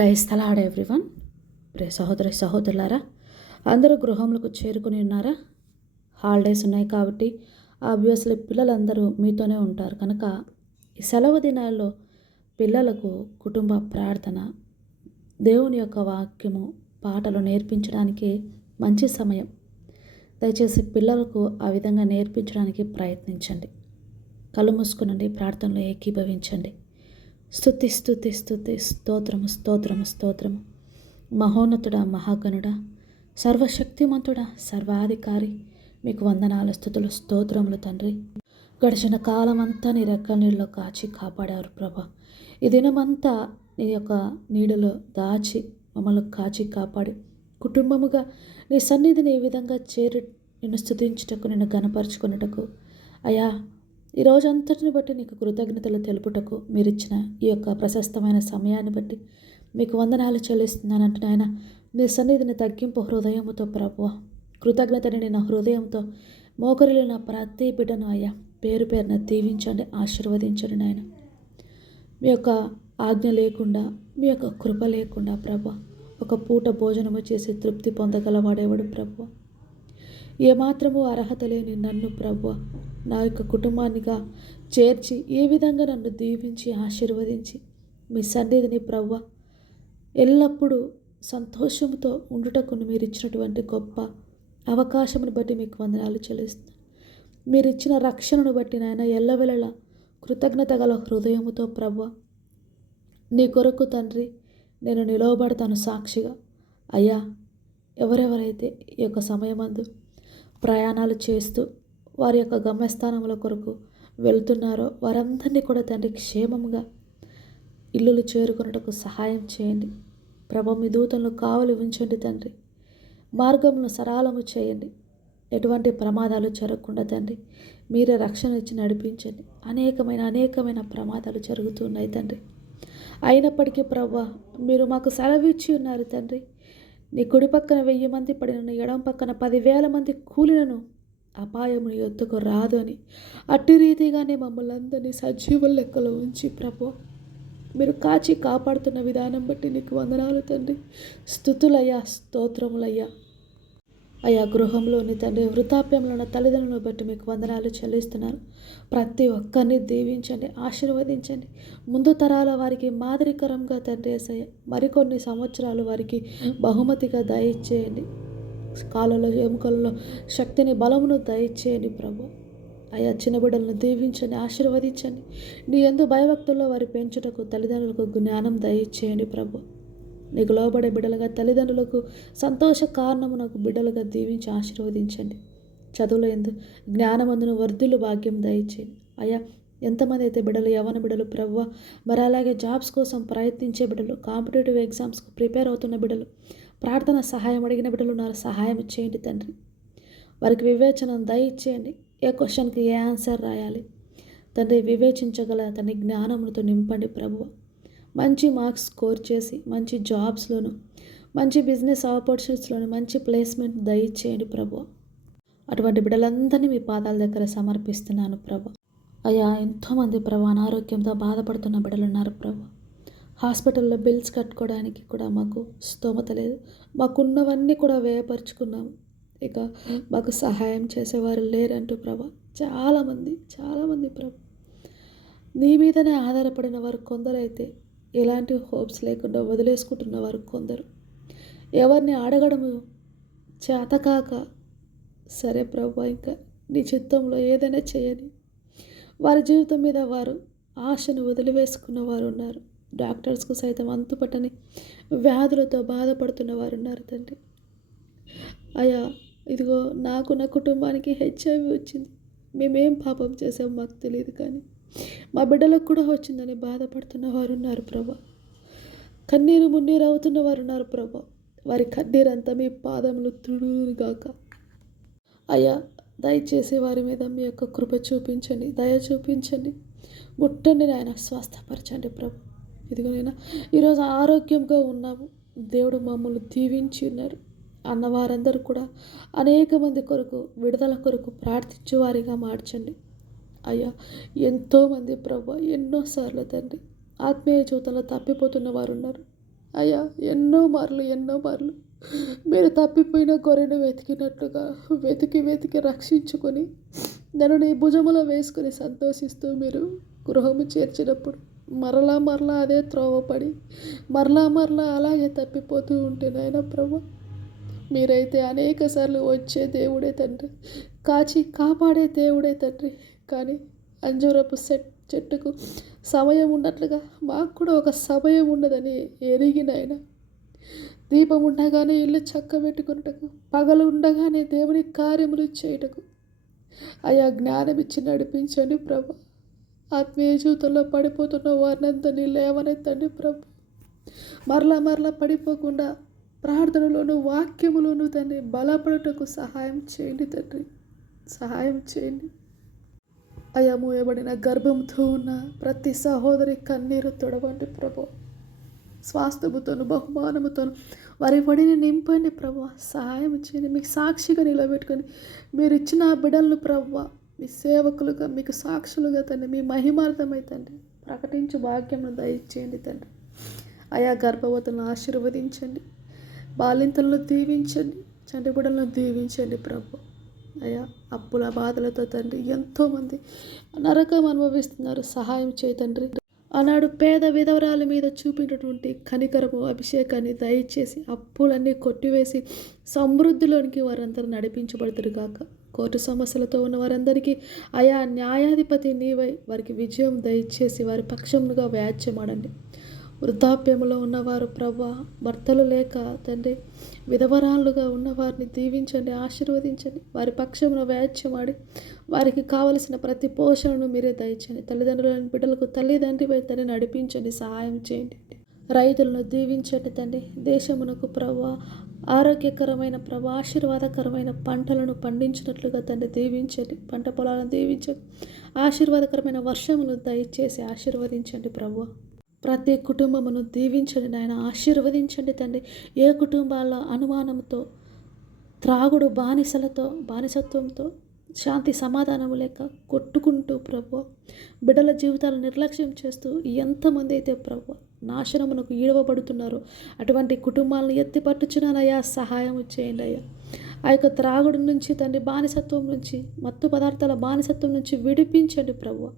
Price Talada everyone. ప్రే సహోదరి సహోదరులారా అందరూ గృహంలోకి చేరుకుని ఉన్నారా? హాలిడేస్ ఉన్నాయి కాబట్టి ఆబ్వియస్లీ పిల్లలందరూ మీతోనే ఉంటారు. కనుక ఈ సెలవు దినాల్లో పిల్లలకు కుటుంబ ప్రార్థన దేవుని యొక్క వాక్యము పాటలు నేర్పించడానికి మంచి సమయం. దయచేసి పిల్లలకు ఆ విధంగా నేర్పించడానికి ప్రయత్నించండి. కళ్ళు మూసుకునండి ప్రార్థనలో ఏకీభవించండి. స్థుతి స్థుతి స్థుతి స్తోత్రము స్తోత్రము స్తోత్రము. మహోన్నతుడా మహాగణుడా సర్వశక్తిమంతుడా సర్వాధికారి మీకు వందనాల స్థుతులు స్తోత్రములు తండ్రి. గడిచిన కాలం అంతా నీ రెక్కల నీళ్ళలో కాచి కాపాడారు ప్రభా. ఈ దినమంతా నీ యొక్క నీడలో దాచి మమ్మల్ని కాచి కాపాడి కుటుంబముగా నీ సన్నిధిని ఈ విధంగా చేరి నిన్ను స్థుతించుటకు నిన్ను గనపరుచుకున్నటకు అయా ఈ రోజంతటిని బట్టి నీకు కృతజ్ఞతలు తెలుపుటకు మీరు ఇచ్చిన ఈ యొక్క ప్రశస్తమైన సమయాన్ని బట్టి మీకు వందనాలు చెల్లిస్తున్నానంటే నాయన మీ సన్నిధిని తగ్గింపు హృదయముతో ప్రభువ. కృతజ్ఞతని నా హృదయంతో మోకరిలో నా ప్రతి బిడ్డను అయ్యా పేరు పేరున దీవించండి ఆశీర్వదించండి నాయన. మీ యొక్క ఆజ్ఞ లేకుండా మీ యొక్క కృప లేకుండా ప్రభు ఒక పూట భోజనము చేసి తృప్తి పొందగలవాడేవాడు ప్రభు ఏమాత్రము అర్హత లేని నన్ను ప్రభు నా యొక్క కుటుంబానిగా చేర్చి ఏ విధంగా నన్ను దీవించి ఆశీర్వదించి మీ సన్నిధిని ప్రవ్వ ఎల్లప్పుడూ సంతోషంతో ఉండుటకు మీరు ఇచ్చినటువంటి గొప్ప అవకాశమును బట్టి మీకు వందనాలు చెల్లిస్తున్నాను మీరు ఇచ్చిన రక్షణను బట్టి నాయన ఎల్లవెల్లల కృతజ్ఞత గల హృదయముతో ప్రవ్వ నీ కొరకు తండ్రి నేను నిలవబడతాను సాక్షిగా. అయ్యా ఎవరెవరైతే ఈ యొక్క సమయమందు ప్రయాణాలు చేస్తూ వారి యొక్క గమ్యస్థానముల కొరకు వెళ్తున్నారో వారందరినీ కూడా తండ్రి క్షేమంగా ఇల్లులు చేరుకున్నటకు సహాయం చేయండి. ప్రభ మీ దూతలను కావలి ఉంచండి తండ్రి. మార్గమును సరళము చేయండి. ఎటువంటి ప్రమాదాలు జరగకుండా తండ్రి మీరే రక్షణ ఇచ్చి నడిపించండి. అనేకమైన అనేకమైన ప్రమాదాలు జరుగుతున్నాయి తండ్రి. అయినప్పటికీ ప్రభ మీరు మాకు సెలవు ఇచ్చి ఉన్నారు తండ్రి. నీ కుడి పక్కన వెయ్యి మంది పడినను ఎడం పక్కన పదివేల మంది కూలినను అపాయము యొద్దకు రాదు అని అట్టి రీతిగానే మమ్మల్ని అందరినీ సజీవుల లెక్కలో ఉంచి ప్రభు మీరు కాచి కాపాడుతున్న విధానం బట్టి నీకు వందనాలు తండ్రి. స్థుతులయ్యా స్తోత్రములయ్యా. అయా గృహంలోని తండ్రి వృద్ధాప్యంలో ఉన్న తల్లిదండ్రులను బట్టి మీకు వందనాలు చెల్లిస్తున్నాను. ప్రతి ఒక్కరిని దీవించండి ఆశీర్వదించండి. ముందు తరాల వారికి మాదిరికరంగా తండ్రి వేసయ్య మరికొన్ని సంవత్సరాలు వారికి బహుమతిగా దయచేయండి. కాలలో ఎముకలలో శక్తిని బలమును దయచేయండి ప్రభు. అయా చిన్న బిడ్డలను దీవించండి ఆశీర్వదించండి. నీ ఎందు భయభక్తుల్లో వారి పెంచుటకు తల్లిదండ్రులకు జ్ఞానం దయచేయండి ప్రభు. నీకు లోబడే బిడ్డలుగా తల్లిదండ్రులకు సంతోష కారణమునకు బిడ్డలుగా దీవించి ఆశీర్వదించండి. చదువులో ఎందు జ్ఞానమందును వర్ధులు భాగ్యం దయచేయండి. అయా ఎంతమంది అయితే బిడ్డలు యవన బిడ్డలు ప్రవ్వ మరి అలాగే జాబ్స్ కోసం ప్రయత్నించే బిడ్డలు కాంపిటేటివ్ ఎగ్జామ్స్కు ప్రిపేర్ అవుతున్న బిడ్డలు ప్రార్థన సహాయం అడిగిన బిడ్డలు ఉన్నారు. సహాయం చేయండి తండ్రి. వారికి వివేచన దయచేయండి. ఏ క్వశ్చన్కి ఏ ఆన్సర్ రాయాలి? తండ్రి వివేచించగల తండ్రి జ్ఞానములతో నింపండి ప్రభువ. మంచి మార్క్స్ స్కోర్ చేసి మంచి జాబ్స్లోను మంచి బిజినెస్ ఆపర్చునిటీస్లోను మంచి ప్లేస్మెంట్ దయచేయండి ప్రభు అటువంటి బిడ్డలందరినీ మీ పాదాల దగ్గర సమర్పిస్తున్నాను ప్రభు అయ్యా ఎంతోమంది ప్రభు అనారోగ్యంతో బాధపడుతున్న బిడ్డలు ఉన్నారు ప్రభు హాస్పిటల్లో బిల్స్ కట్టుకోవడానికి కూడా మాకు స్తోమత లేదు. మాకున్నవన్నీ కూడా వ్యయపరుచుకున్నాము ఇక మాకు సహాయం చేసేవారు లేరంటూ ప్రభ. చాలామంది చాలామంది ప్రభ. నీ మీదనే ఆధారపడిన వారు కొందరైతే ఎలాంటి హోప్స్ లేకుండా వదిలేసుకుంటున్న వారు కొందరు. ఎవరిని అడగడము చేతకాక సరే ప్రభు ఇంకా నీ చిత్తంలో ఏదైనా చేయని వారి జీవితం మీద వారు ఆశను వదిలివేసుకున్న వారు ఉన్నారు. డాక్టర్స్కు సైతం అంతుపట్టని వ్యాధులతో బాధపడుతున్న వారు ఉన్నారు తండ్రి. అయ్యా ఇదిగో నాకు నా కుటుంబానికి హెచ్ఐవి వచ్చింది. మేమేం పాపం చేసామో మాకు తెలియదు కానీ మా బిడ్డలకు కూడా వచ్చిందని బాధపడుతున్న వారు ఉన్నారు ప్రభా. కన్నీరు మున్నీరు అవుతున్న వారు ఉన్నారు ప్రభా. వారి కన్నీరంతా మీ పాదములు తుడుగాక అయ్యా దయచేసి వారి మీద మీ యొక్క కృప చూపించండి దయ చూపించండి. ముట్టండి నాయన స్వస్థపరచండి ప్రభు. ఇదిగో నేను ఈరోజు ఆరోగ్యంగా ఉన్నాము. దేవుడు మమ్మల్ని దీవించి ఉన్నారు. అన్న వారందరూ కూడా అనేక మంది కొరకు విడుదల కొరకు ప్రార్థించేవారిగా మార్చండి. అయ్యా ఎంతోమంది ప్రభు ఎన్నోసార్లు తండ్రి ఆత్మీయ జీవితంలో తప్పిపోతున్న వారు ఉన్నారు అయ్యా ఎన్నో మార్లు ఎన్నో మార్లు మీరు తప్పిపోయిన గొర్రెను వెతికినట్లుగా వెతికి వెతికి రక్షించుకొని నన్ను నీ భుజములో వేసుకొని సంతోషిస్తూ మీరు గృహము చేర్చినప్పుడు మరలా మరలా అదే త్రోవపడి మరలా మరలా అలాగే తప్పిపోతూ ఉంటే నాయన ప్రభు మీరైతే అనేక సార్లు వచ్చే దేవుడే తండ్రి కాచి కాపాడే దేవుడే తండ్రి. కానీ అంజూరపు సెట్ చెట్టుకు సమయం ఉన్నట్లుగా మాకు కూడా ఒక సమయం ఉన్నదని ఎరిగినాయన దీపం ఉండగానే ఇల్లు చక్కబెట్టుకున్నటకు పగలు ఉండగానే దేవుని కార్యములు చేయుటకు అయా జ్ఞానం ఇచ్చి నడిపించండి ప్రభు. ఆత్మీయ జీవితంలో పడిపోతున్న వారినందరినీ లేవనెత్తండి ప్రభు. మరలా మరలా పడిపోకుండా ప్రార్థనలోను వాక్యములోను తండ్రి బలపడుటకు సహాయం చేయండి తండ్రి. సహాయం చేయండి. అయా మూయబడిన గర్భంతో ఉన్న ప్రతి సహోదరి కన్నీరు తొడవండి ప్రభు. స్వాస్థ్యముతోను బహుమానముతోను వారి వడిని నింపండి ప్రభు. సహాయం చేయండి. మీకు సాక్షిగా నిలబెట్టుకొని మీరు ఇచ్చిన ఆ బిడలను ప్రభు మీ సేవకులుగా మీకు సాక్షులుగా తండ్రి మీ మహిమార్థమై తండ్రి ప్రకటించు భాగ్యమును దయచేయండి తండ్రి. ఆయా గర్భవతులను ఆశీర్వదించండి. బాలింతలను దీవించండి. చంటిబిడలను దీవించండి ప్రభు. అయ్యా అప్పుల బాధలతో తండ్రి ఎంతోమంది నరకం అనుభవిస్తున్నారు. సహాయం చేయ తండ్రి. ఆనాడు పేద విధవరాల మీద చూపినటువంటి కనికరము అభిషేకాన్ని దయచేసి అప్పులన్నీ కొట్టివేసి సమృద్ధిలోనికి వారందరూ నడిపించబడతారు కాక కోర్టు సమస్యలతో ఉన్న వారందరికీ ఆయా న్యాయాధిపతి నీవై వారికి విజయం దయచేసి వారి పక్షముగా వ్యాజ్యమాడండి. వృద్ధాప్యములో ఉన్నవారు ప్రభా భర్తలు లేక తండ్రి విధవరాలుగా ఉన్నవారిని దీవించండి ఆశీర్వదించండి వారి పక్షమున వ్యాజ్యమాడి వారికి కావలసిన ప్రతి పోషణను మీరే దయచండి తల్లిదండ్రులను బిడ్డలకు తల్లిదండ్రి తండ్రి నడిపించండి సహాయం చేయండి. రైతులను దీవించండి తండ్రి. దేశమునకు ప్రభా ఆరోగ్యకరమైన ప్రభా ఆశీర్వాదకరమైన పంటలను పండించినట్లుగా తండ్రి దీవించండి. పంట పొలాలను దీవించండి. ఆశీర్వాదకరమైన వర్షమును దయచేసి ఆశీర్వదించండి ప్రభు. ప్రతి కుటుంబమును దీవించండి నాయన. ఆశీర్వదించండి తండ్రి. ఏ కుటుంబాల అనుమానంతో త్రాగుడు బానిసలతో బానిసత్వంతో శాంతి సమాధానము లేక కొట్టుకుంటూ ప్రభు బిడ్డల జీవితాలు నిర్లక్ష్యం చేస్తూ ఎంతమంది అయితే ప్రభు నాశనమునకు ఈడవబడుతున్నారు. అటువంటి కుటుంబాలను ఎత్తిపట్టుచున్నానయ్యా సహాయం చేయండి అయ్యా. ఆ యొక్క త్రాగుడు నుంచి తండ్రి బానిసత్వం నుంచి మత్తు పదార్థాల బానిసత్వం నుంచి విడిపించండి ప్రభు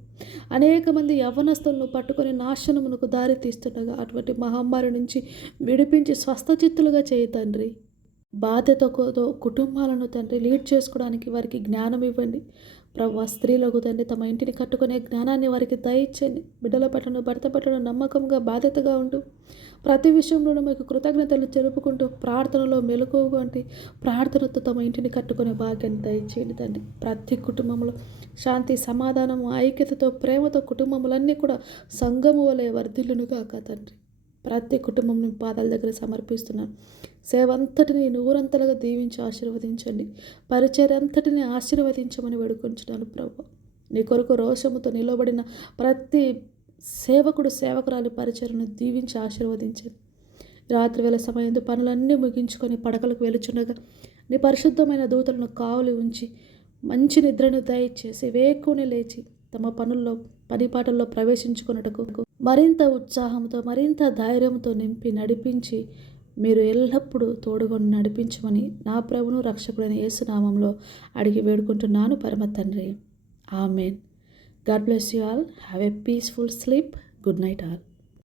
అనేక మంది యవనస్తులను పట్టుకొని నాశనమునకు దారి తీస్తుండగా అటువంటి మహమ్మారి నుంచి విడిపించి స్వస్థచిత్తులుగా చేయి తండ్రి. బాధ్యతతో కుటుంబాలను తండ్రి లీడ్ చేసుకోవడానికి వారికి జ్ఞానం ఇవ్వండి. ప్రభు స్త్రీలకు తండ్రి తమ ఇంటిని కట్టుకునే జ్ఞానాన్ని వారికి దయచేయండి. బిడ్డల పట్టను భర్త పట్టను నమ్మకంగా బాధ్యతగా ఉంటూ ప్రతి విషయంలోనూ మీకు కృతజ్ఞతలు జరుపుకుంటూ ప్రార్థనలో మెలకువంటి ప్రార్థనతో తమ ఇంటిని కట్టుకునే భాగ్యాన్ని దయచేయండి తండ్రి. ప్రతి కుటుంబంలో శాంతి సమాధానము ఐక్యతతో ప్రేమతో కుటుంబములన్నీ కూడా సంగము వలె వర్ధిల్లునుగాక తండ్రి. ప్రతి కుటుంబం పాదాల దగ్గర సమర్పిస్తున్నాను. సేవంతటిని నూరంతలుగా దీవించి ఆశీర్వదించండి. పరిచయంతటిని అంతటిని ఆశీర్వదించమని వేడుకుంటున్నాను ప్రభు. నీ కొరకు రోషముతో నిలబడిన ప్రతి సేవకుడు సేవకురాలి పరిచయను దీవించి ఆశీర్వదించండి. రాత్రి వేళ సమయంలో పనులన్నీ ముగించుకొని పడకలకు వెలుచుండగా నీ పరిశుద్ధమైన దూతలను కావలి ఉంచి మంచి నిద్రను దయచేసి వేకుని లేచి తమ పనుల్లో పనిపాటల్లో ప్రవేశించుకున్నటకు మరింత ఉత్సాహంతో మరింత ధైర్యంతో నింపి నడిపించి మీరు ఎల్లప్పుడూ తోడుగొని నడిపించమని నా ప్రభును రక్షకుడైన యేసునామంలో అడిగి వేడుకుంటున్నాను. పరమ తండ్రి. Amen. God bless you all. Have a peaceful sleep. Good night all.